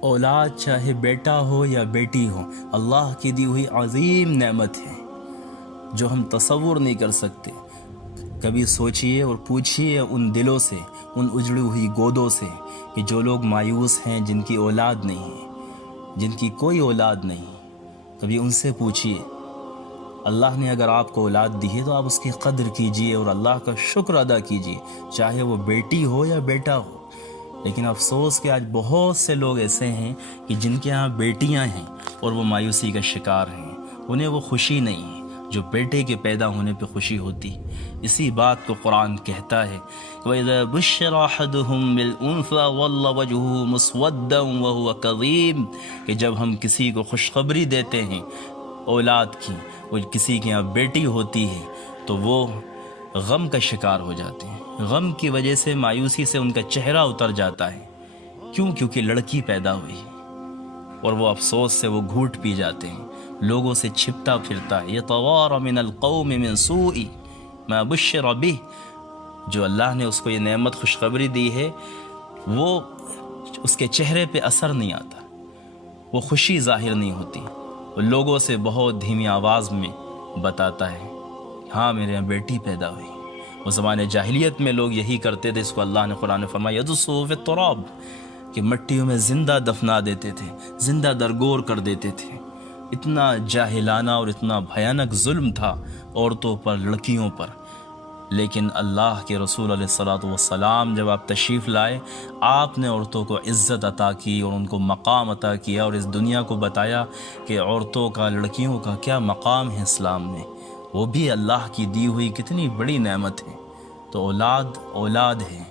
اولاد چاہے بیٹا ہو یا بیٹی ہو، اللہ کی دی ہوئی عظیم نعمت ہے جو ہم تصور نہیں کر سکتے۔ کبھی سوچئے اور پوچھئے ان دلوں سے، ان اجڑی ہوئی گودوں سے کہ جو لوگ مایوس ہیں، جن کی اولاد نہیں ہے، جن کی کوئی اولاد نہیں، کبھی ان سے پوچھئے۔ اللہ نے اگر آپ کو اولاد دی ہے تو آپ اس کی قدر کیجئے اور اللہ کا شکر ادا کیجئے، چاہے وہ بیٹی ہو یا بیٹا ہو۔ لیکن افسوس کہ آج بہت سے لوگ ایسے ہیں کہ جن کے ہاں بیٹیاں ہیں اور وہ مایوسی کا شکار ہیں، انہیں وہ خوشی نہیں ہے جو بیٹے کے پیدا ہونے پہ خوشی ہوتی۔ اسی بات کو قرآن کہتا ہے وَإِذَا بُشِّرَ أَحَدُهُم بِالْأُنثىٰ ظَلَّ وَجْهُهُ مُسْوَدًّا وَهُوَ كَظِيمٌ، کہ جب ہم کسی کو خوشخبری دیتے ہیں اولاد کی، وہ کسی کے یہاں بیٹی ہوتی ہے تو وہ غم کا شکار ہو جاتے ہیں، غم کی وجہ سے، مایوسی سے ان کا چہرہ اتر جاتا ہے۔ کیوں؟ کیونکہ لڑکی پیدا ہوئی، اور وہ افسوس سے وہ گھوٹ پی جاتے ہیں، لوگوں سے چھپتا پھرتا ہے۔ يَتَوَارَى مِنَ الْقَوْمِ مِنْ سُوءِ مَا بُشِّرَ بِهِ، جو اللہ نے اس کو یہ نعمت خوشخبری دی ہے، وہ اس کے چہرے پہ اثر نہیں آتا، وہ خوشی ظاہر نہیں ہوتی، وہ لوگوں سے بہت دھیمی آواز میں بتاتا ہے ہاں میرے یہاں بیٹی پیدا ہوئی۔ وہ زمانے جاہلیت میں لوگ یہی کرتے تھے، اس کو اللہ نے قرآن میں فرمایا يَدُسُّهُ فِي التُّرَابِ، کہ مٹیوں میں زندہ دفنا دیتے تھے، زندہ درگور کر دیتے تھے۔ اتنا جاہلانہ اور اتنا بھیانک ظلم تھا عورتوں پر، لڑکیوں پر۔ لیکن اللہ کے رسول علیہ الصلوۃ والسلام جب آپ تشریف لائے، آپ نے عورتوں کو عزت عطا کی اور ان کو مقام عطا کیا، اور اس دنیا کو بتایا کہ عورتوں کا، لڑکیوں کا کیا مقام ہے اسلام میں، وہ بھی اللہ کی دی ہوئی کتنی بڑی نعمت ہے۔ تو اولاد اولاد ہے،